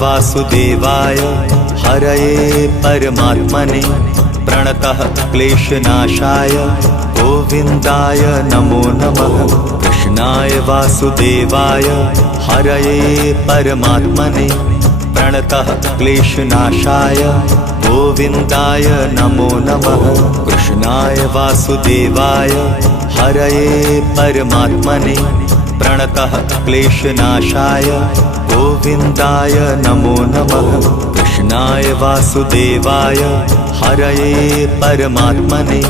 वासुदेवाय हरये परमात्मने प्रणतः क्लेशनाशाय गोविन्दाय नमो नमः। कृष्णाय वासुदेवाय हरये परमात्मने प्रणतः क्लेशनाशाय गोविन्दाय नमो नमः। कृष्णाय वासुदेवाय हरये परमात्मने प्रणतः क्लेशनाशाय गोविन्दाय नमो नमः। कृष्णाय वासुदेवाय हरये परमात्मने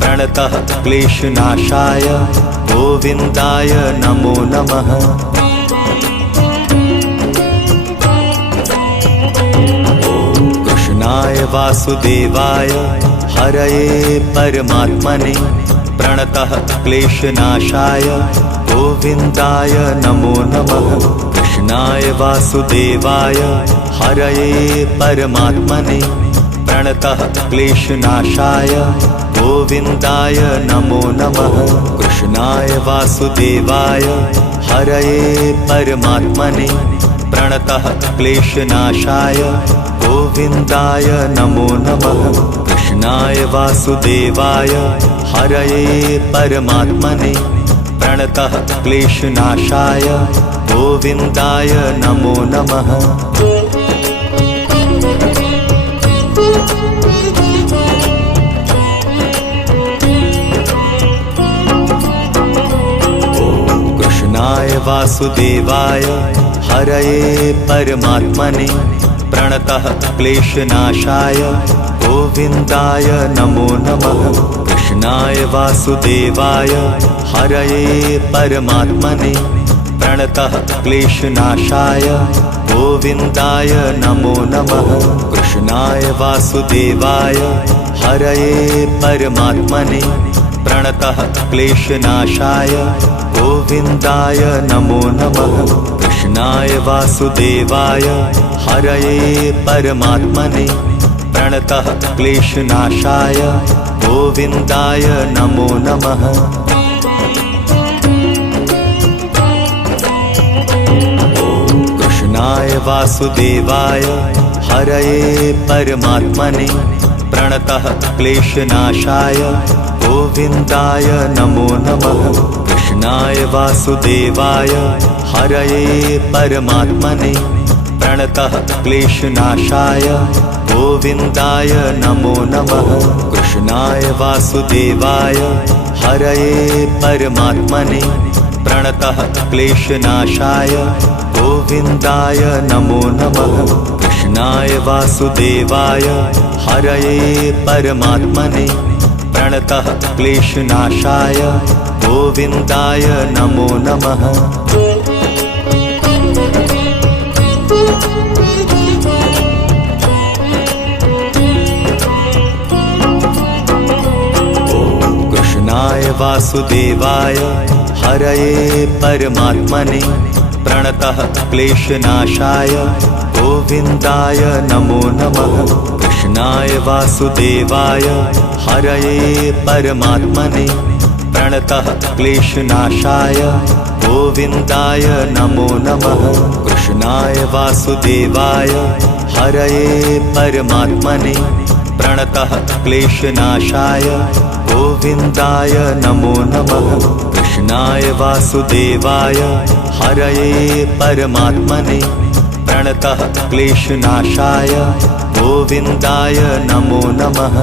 प्रणतः क्लेशनाशाय गोविन्दाय नमो नमः। कृष्णाय वासुदेवाय हरये परमात्मने प्रणतः क्लेशनाशाय गोविन्दाय नमो नमः। कृष्णाय वासुदेवाय हरये परमात्मने प्रणतः क्लेशनाशाय गोविन्दाय नमो नमः। कृष्णाय वासुदेवाय हरये परमात्मने प्रणतः क्लेशनाशाय गोविन्दाय नमो नमः। कृष्णाय वासुदेवाय हरये परमात्मने प्रणतः क्लेशनाशाय गोविन्दाय नमो नमः। कृष्णाय वासुदेवाय हरये परमात्मने प्रणतः क्लेशनाशाय गोविन्दाय नमो नमः। कृष्णाय वासुदेवाय हरये परमात्मने प्रणतः क्लेशनाशाय गोविन्दाय नमो नमः। कृष्णाय वासुदेवाय हरये परमात्मने प्रणतः क्लेशनाशाय गोविन्दाय नमो नमः। कृष्णाय वासुदेवाय हरये परमात्मने प्रणतः क्लेशनाशाय गोविन्दाय नमो नमः। कृष्णाय वासुदेवाय हरये परमात्मने प्रणतः क्लेशनाशाय गोविन्दाय नमो नमः। कृष्णाय वासुदेवाय हरये परमात्मने प्रणतः क्लेशनाशाय गोविन्दाय नमो नमः। कृष्णाय वासुदेवाय हरये परमात्मने प्रणतः क्लेशनाशाय गोविन्दाय नमो नमः। कृष्णाय वासुदेवाय हरये परमात्मने प्रणतः क्लेशनाशाय गोविन्दाय नमो नमः। कृष्णाय वासुदेवाय हरये परमात्मने प्रणतः क्लेशनाशाय गोविन्दाय नमो नमः। कृष्णाय वासुदेवाय हरये परमात्मने प्रणतः क्लेशनाशाय गोविन्दाय नमो नमः। कृष्णाय वासुदेवाय हरये परमात्मने प्रणतः क्लेशनाशाय गोविन्दाय नमो नमः। कृष्णाय वासुदेवाय हरये परमात्मने प्रणतः क्लेशनाशाय गोविन्दाय नमो नमः।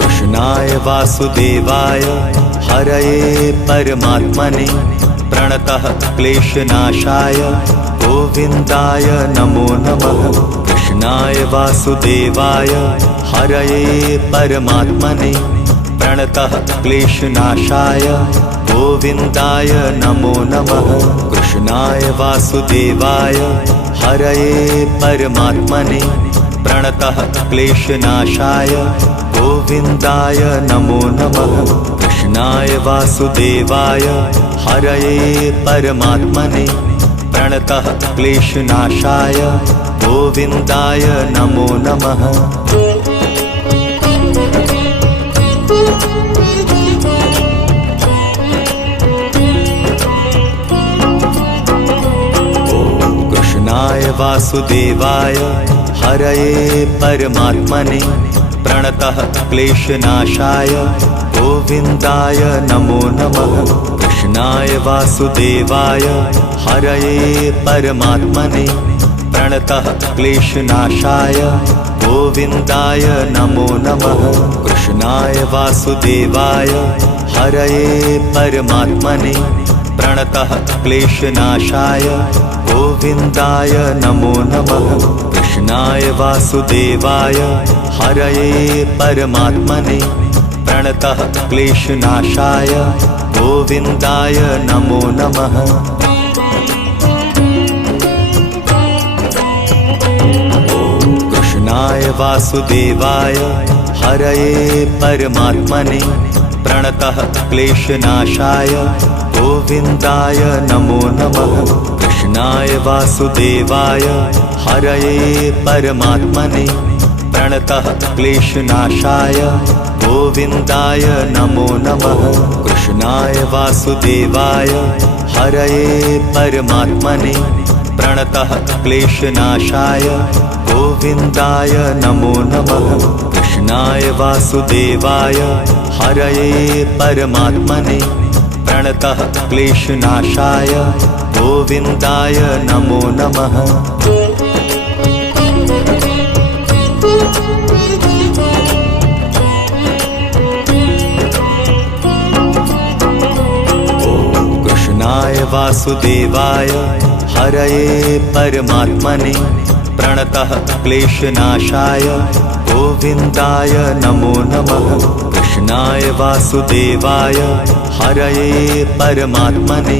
कृष्णाय वासुदेवाय हरये परमात्मने प्रणतः क्लेशनाशाय गोविन्दाय नमो नमः। कृष्णाय वासुदेवाय हरये परमात्मने प्रणतः क्लेशनाशाय गोविन्दाय नमो नमः। कृष्णाय वासुदेवाय हरये परमात्मने प्रणतः क्लेशनाशाय गोविन्दाय नमो नमः। कृष्णाय वासुदेवाय हरये परमात्मने प्रणतः क्लेशनाशाय गोविन्दाय नमो नमः। वासुदेवाय हरये परमात्मने प्रणतः क्लेशनाशाय गोविन्दाय नमो नमः। कृष्णाय वासुदेवाय हरये परमात्मने प्रणतः क्लेशनाशाय गोविन्दाय नमो नमः। कृष्णाय वासुदेवाय हरये परमात्मने प्रणतः क्लेशनाशाय गोविन्दाय नमो नमः। कृष्णाय वासुदेवाय हरये परमात्मने प्रणतः क्लेशनाशाय गोविन्दाय नमो नमः। कृष्णाय वासुदेवाय हरये परमात्मने प्रणतः क्लेशनाशाय गोविन्दाय नमो नमः। कृष्णाय वासुदेवाय हरये परमात्मने प्रणतः क्लेशनाशाय गोविन्दाय नमो नमः। कृष्णाय वासुदेवाय हरये परमात्मने प्रणतः क्लेशनाशाय गोविन्दाय नमो नमः। कृष्णाय वासुदेवाय हरये परमात्मने प्रणतः क्लेशनाशाय गोविन्दाय नमो नमः। कृष्णाय वासुदेवाय हरये परमात्मने प्रणतः क्लेशनाशाय गोविन्दाय नमो नमः। कृष्णाय वासुदेवाय हरये परमात्मने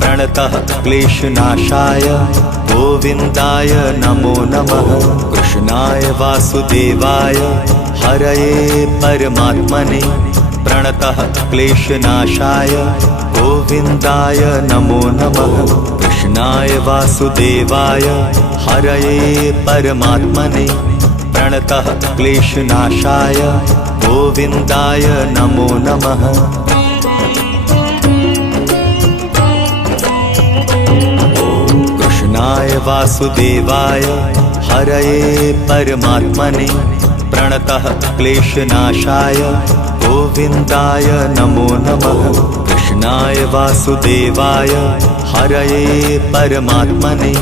प्रणतः क्लेशनाशाय गोविन्दाय नमो नमः। कृष्णाय वासुदेवाय हरये परमात्मने प्रणतः क्लेशनाशाय गोविन्दाय नमो नमः। कृष्णाय वासुदेवाय हरये परमात्मने प्रणतः क्लेशनाशाय गोविन्दाय नमो नमः। कृष्णाय वासुदेवाय हरये परमात्मने प्रणतः क्लेशनाशाय गोविन्दाय नमो नमः। कृष्णाय वासुदेवाय हरये परमात्मने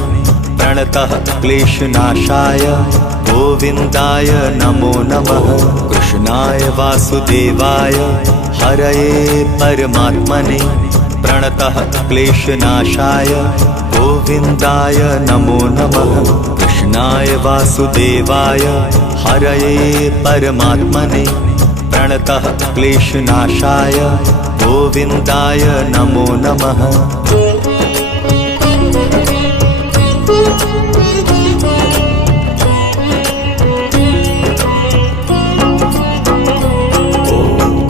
प्रणतः क्लेशनाशाय गोविन्दाय नमो नमः। कृष्णाय वासुदेवाय हरये परमात्मने प्रणतः क्लेशनाशाय गोविन्दाय नमो नमः। कृष्णाय वासुदेवाय हरये परमात्मने प्रणतः क्लेशनाशाय गोविन्दाय नमो नमः।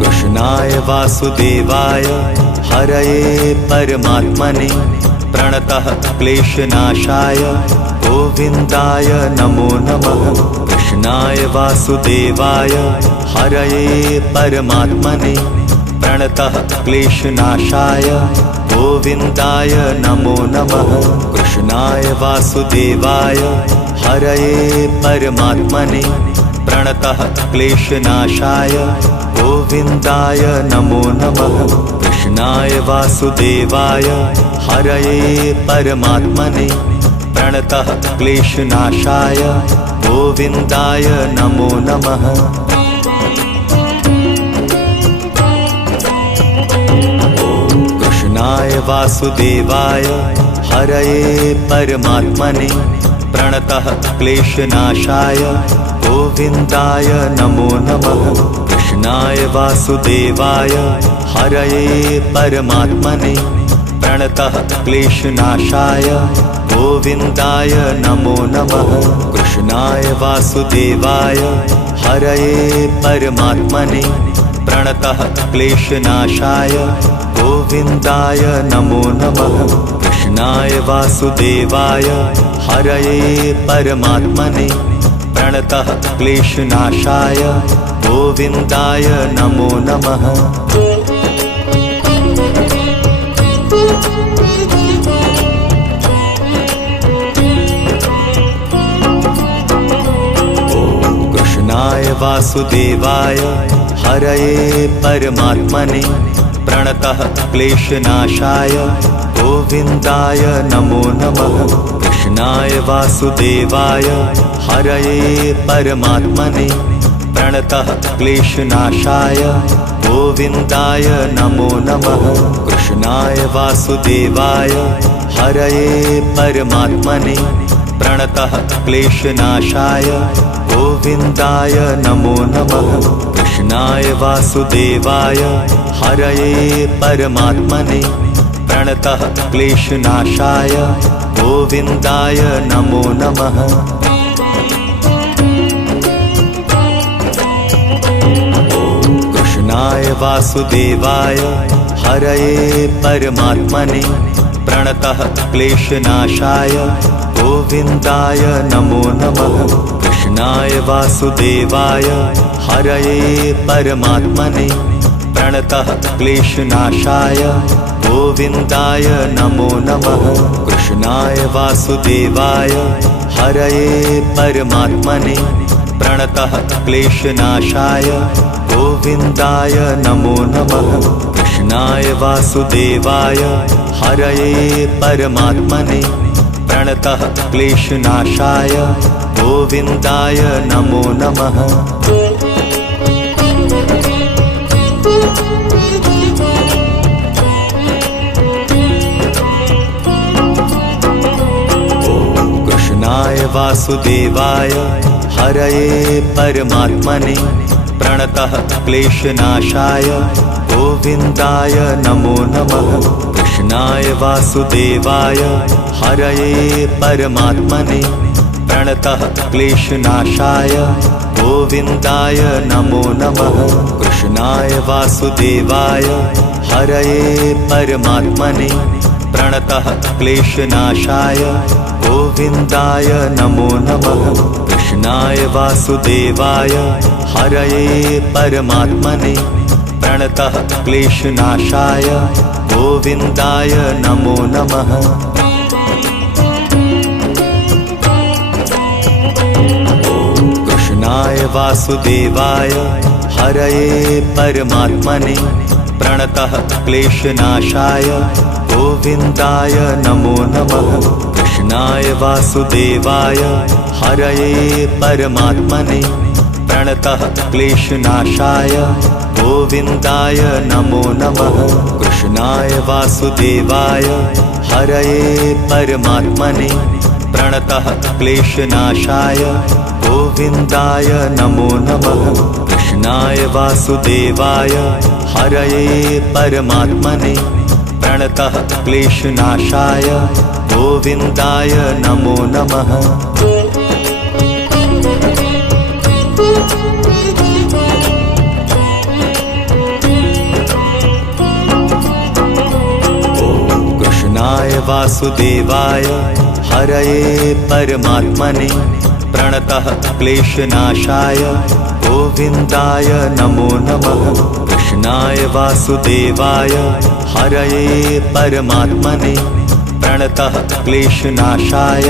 कृष्णाय वासुदेवाय हरये परमात्मने प्रणतः क्लेशनाशाय गोविन्दाय नमो नमः। कृष्णाय वासुदेवाय हरये परमात्मने प्रणतः क्लेशनाशाय गोविन्दाय नमो नमः। कृष्णाय वासुदेवाय हरये परमात्मने प्रणतः क्लेशनाशाय गोविन्दाय नमो नमः। कृष्णाय वासुदेवाय हरये परमात्मने प्रणतः क्लेशनाशाय गोविन्दाय नमो नमः। कृष्णाय वासुदेवाय हरये परमात्मने प्रणतः क्लेशनाशाय गोविन्दाय नमो नमः। कृष्णाय वासुदेवाय हरये परमात्मने प्रणतः क्लेशनाशाय गोविन्दाय नमो नमः। कृष्णाय वासुदेवाय हरये परमात्मने प्रणतः क्लेशनाशाय गोविन्दाय नमो नमः। कृष्णाय वासुदेवाय हरये परमात्मने प्रणतः क्लेशनाशाय गोविन्दाय नमो नमः। कृष्णाय वासुदेवाय हरये परमात्मने प्रणतः क्लेशनाशाय गोविन्दाय नमो नमः। कृष्णाय वासुदेवाय हरये परमात्मने प्रणतः क्लेशनाशाय गोविन्दाय नमो नमः। कृष्णाय वासुदेवाय हरये परमात्मने प्रणतः क्लेशनाशाय गोविन्दाय नमो नमः। कृष्णाय वासुदेवाय हरये परमात्मने प्रणतः क्लेशनाशाय गोविन्दाय नमो नमः। कृष्णाय वासुदेवाय हरये परमात्मने प्रणतः क्लेशनाशाय गोविन्दाय नमो नमः। कृष्णाय वासुदेवाय हरये परमात्मने प्रणतः क्लेशनाशाय गोविन्दाय नमो नमः। कृष्णाय वासुदेवाय हरये परमात्मने प्रणतः क्लेशनाशाय गोविन्दाय नमो नमः। कृष्णाय वासुदेवाय हरये परमात्मने प्रणतः क्लेशनाशाय गोविन्दाय नमो नमः। कृष्णाय वासुदेवाय हरये परमात्मने प्रणतः क्लेशनाशाय गोविन्दाय नमो नमः। कृष्णाय वासुदेवाय हरये परमात्मने प्रणतः क्लेशनाशाय गोविन्दाय नमो नमः। कृष्णाय वासुदेवाय हरये परमात्मने प्रणतः क्लेशनाशाय गोविन्दाय नमो नमः। कृष्णाय वासुदेवाय हरये परमात्मने प्रणतः क्लेशनाशाय गोविन्दाय नमो नमः। कृष्णाय वासुदेवाय हरये परमात्मने प्रणतः क्लेशनाशाय गोविन्दाय नमो नमः। कृष्णाय वासुदेवाय हरये परमात्मने प्रणतः क्लेशनाशाय गोविन्दाय नमो नमः। कृष्णाय वासुदेवाय हरये परमात्मने प्रणतः क्लेशनाशाय गोविन्दाय नमो नमः। कृष्णाय वासुदेवाय हरये परमात्मने प्रणतः क्लेशनाशाय गोविन्दाय नमो नमः। कृष्णाय वासुदेवाय हरये परमात्मने प्रणतः क्लेशनाशाय गोविन्दाय नमो नमः। कृष्णाय वासुदेवाय हरये परमात्मने प्रणतः क्लेशनाशाय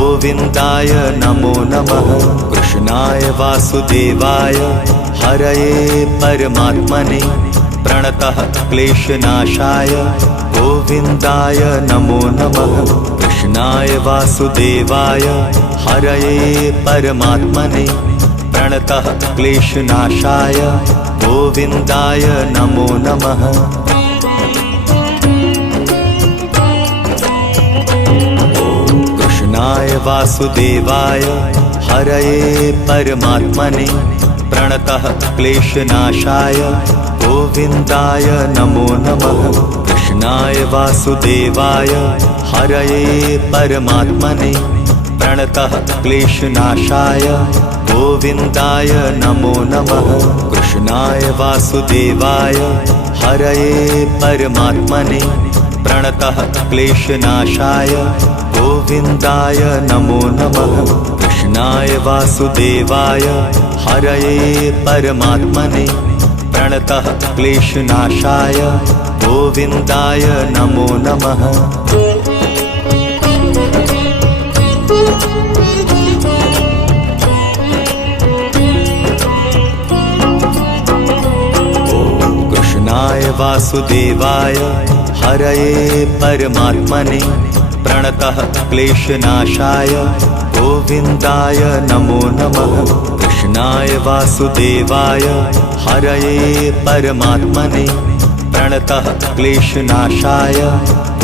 गोविन्दाय नमो नमः। कृष्णाय वासुदेवाय हरये परमात्मने प्रणतः क्लेशनाशाय गोविन्दाय नमो नमः। कृष्णाय वासुदेवाय हरये परमात्मने प्रणतः क्लेशनाशाय गोविन्दाय नमो नमः। कृष्णाय वासुदेवाय हरये परमात्मने प्रणतः क्लेशनाशाय गोविन्दाय नमो नमः। कृष्णाय वासुदेवाय हरये परमात्मने प्रणतः क्लेशनाशाय गोविन्दाय नमो नमः। कृष्णाय वासुदेवाय हरये परमात्मने प्रणतः क्लेशनाशाय गोविन्दाय नमो नमः। कृष्णाय वासुदेवाय हरये परमात्मने प्रणतः क्लेशनाशाय गोविन्दाय नमो नमः। वासुदेवाय हरये परमात्मने प्रणतः क्लेशनाशाय गोविन्दाय नमो नमः। कृष्णाय वासुदेवाय हरये परमात्मने प्रणतः क्लेशनाशाय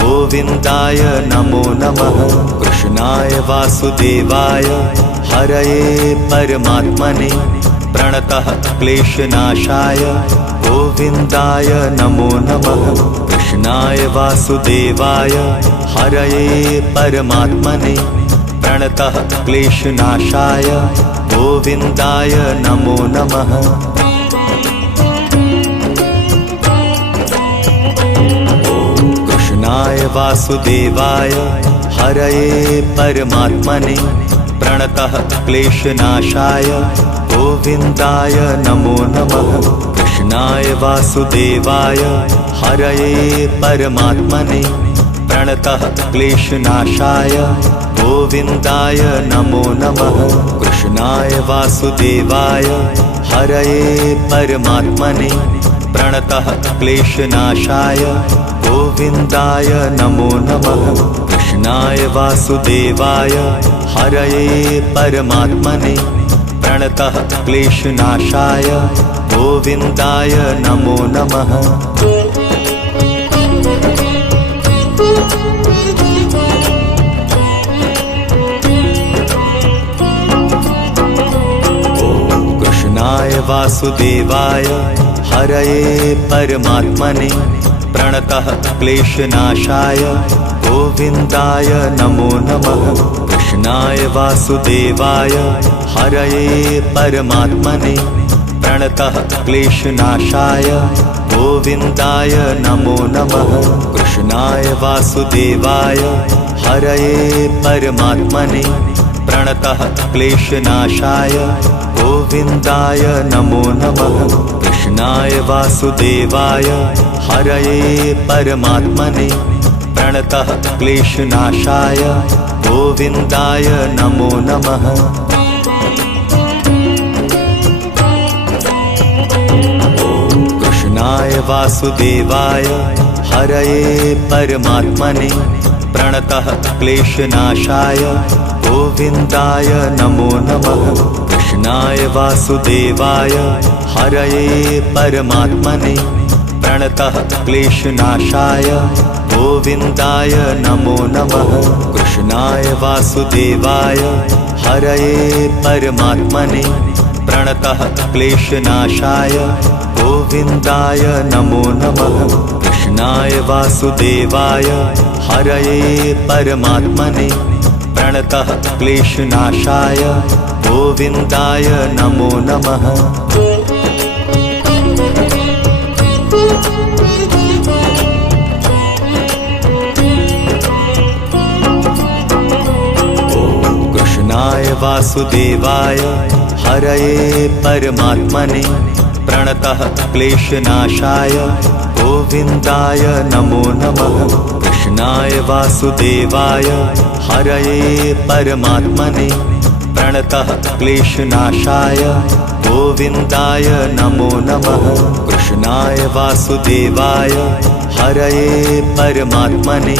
गोविन्दाय नमो नमः। कृष्णाय वासुदेवाय हरये परमात्मने प्रणतः क्लेशनाशाय गोविन्दाय नमो नमः। कृष्णाय वासुदेवाय हरये परमात्मने प्रणतः क्लेशनाशाय गोविन्दाय नमो नमः। कृष्णाय वासुदेवाय हरये परमात्मने प्रणतः क्लेशनाशाय गोविन्दाय नमो नमः। कृष्णाय वासुदेवाय हरये परमात्मने प्रणतः क्लेशनाशाय गोविन्दाय नमो नमः। कृष्णाय वासुदेवाय हरये परमात्मने प्रणतः क्लेशनाशाय गोविन्दाय नमो नमः। कृष्णाय वासुदेवाय हरये परमात्मने प्रणतः क्लेशनाशाय गोविन्दाय नमो नमः। कृष्णाय वासुदेवाय हरये परमात्मने प्रणतः क्लेशनाशाय गोविन्दाय नमो नमः। कृष्णाय वासुदेवाय हरये परमात्मने प्रणतः क्लेशनाशाय गोविन्दाय नमो नमः। कृष्णाय वासुदेवाय हरये परमात्मने प्रणतः क्लेशनाशाय गोविन्दाय नमो नमः। कृष्णाय वासुदेवाय हरये परमात्मने प्रणतः क्लेशनाशाय गोविन्दाय नमो नमः। कृष्णाय वासुदेवाय हरये परमात्मने प्रणतः क्लेशनाशाय गोविन्दाय नमो नमः। कृष्णाय वासुदेवाय हरये परमात्मने प्रणतः क्लेशनाशाय गोविन्दाय नमो नमः। कृष्णाय वासुदेवाय हरये परमात्मने प्रणतः क्लेशनाशाय गोविन्दाय नमो नमः। कृष्णाय वासुदेवाय हरये परमात्मने प्रणतः क्लेशनाशाय गोविन्दाय नमो नमः। कृष्णाय वासुदेवाय हरये परमात्मने प्रणतः क्लेशनाशाय गोविन्दाय नमो नमः। कृष्णाय वासुदेवाय हरये परमात्मने प्रणतः क्लेशनाशाय गोविन्दाय नमो नमः। कृष्णाय वासुदेवाय हरये परमात्मने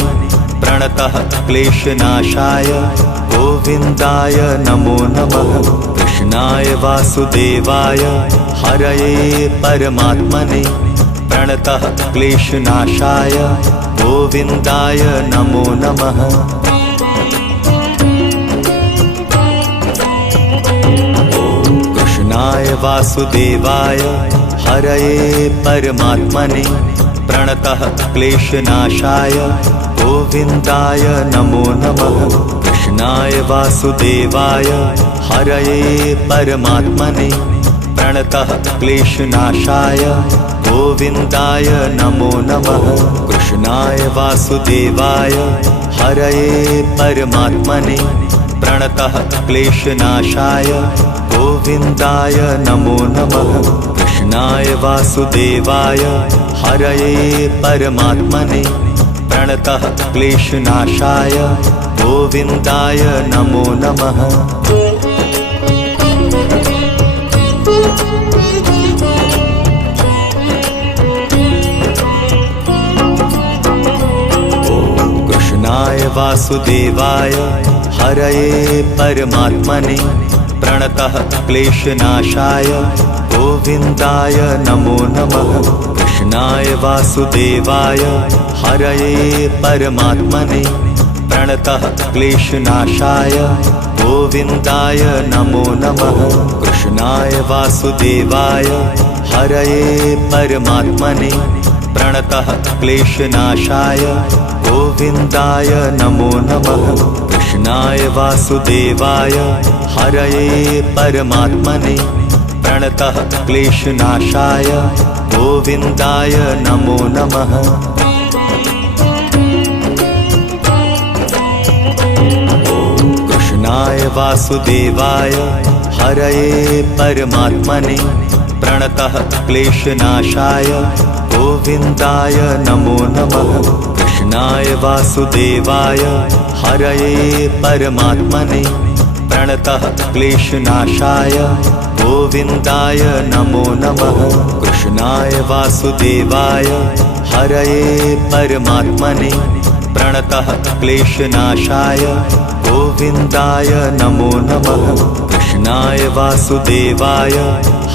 प्रणतः क्लेशनाशाय गोविन्दाय नमो नमः। कृष्णाय वासुदेवाय हरये परमात्मने प्रणतः क्लेशनाशाय गोविन्दाय नमो नमः। कृष्णाय वासुदेवाय हरये परमात्मने प्रणतः क्लेशनाशाय गोविन्दाय नमो नमः। कृष्णाय वासुदेवाय हरये परमात्मने प्रणतः क्लेशनाशाय गोविन्दाय नमो नमः। कृष्णाय वासुदेवाय हरये परमात्मने प्रणतः क्लेशनाशाय गोविन्दाय नमो नमः। कृष्णाय वासुदेवाय हरये परमात्मने प्रणतः क्लेशनाशाय गोविन्दाय नमो नमः। वासुदेवाय हरये परमात्मने प्रणतः क्लेशनाशाय गोविन्दाय नमो नमः। कृष्णाय वासुदेवाय हरये परमात्मने प्रणतः क्लेशनाशाय गोविन्दाय नमो नमः। कृष्णाय वासुदेवाय हरये परमात्मने प्रणतः क्लेशनाशाय गोविन्दाय नमो नमः। कृष्णाय वासुदेवाय हरये परमात्मने प्रणतः क्लेशनाशाय गोविन्दाय नमो नमः। कृष्णाय वासुदेवाय हरये परमात्मने प्रणतः क्लेशनाशाय गोविन्दाय नमो नमः। कृष्णाय वासुदेवाय हरये परमात्मने प्रणतः क्लेशनाशाय गोविन्दाय नमो नमः। कृष्णाय वासुदेवाय हरये परमात्मने प्रणतः क्लेशनाशाय गोविन्दाय नमो नमः। कृष्णाय वासुदेवाय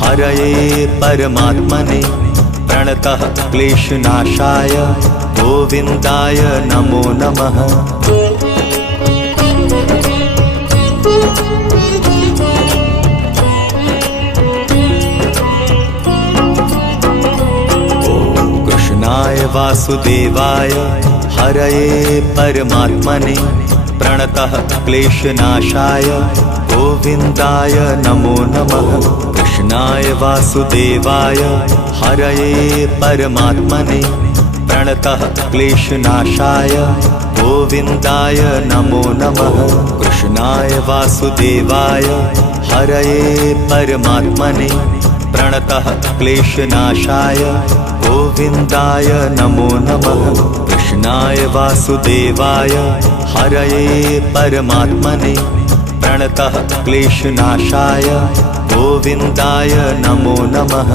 हरये परमात्मने प्रणतः क्लेशनाशाय गोविन्दाय नमो नमः। कृष्णाय वासुदेवाय हरये परमात्मने प्रणतः क्लेशनाशाय गोविन्दाय नमो नमः। कृष्णाय वासुदेवाय हरये परमात्मने प्रणतः क्लेशनाशाय गोविन्दाय नमो नमः। कृष्णाय वासुदेवाय हरये परमात्मने प्रणतः क्लेशनाशाय गोविन्दाय नमो नमः। कृष्णाय वासुदेवाय हरये परमात्मने प्रणतः क्लेशनाशाय गोविन्दाय नमो नमः।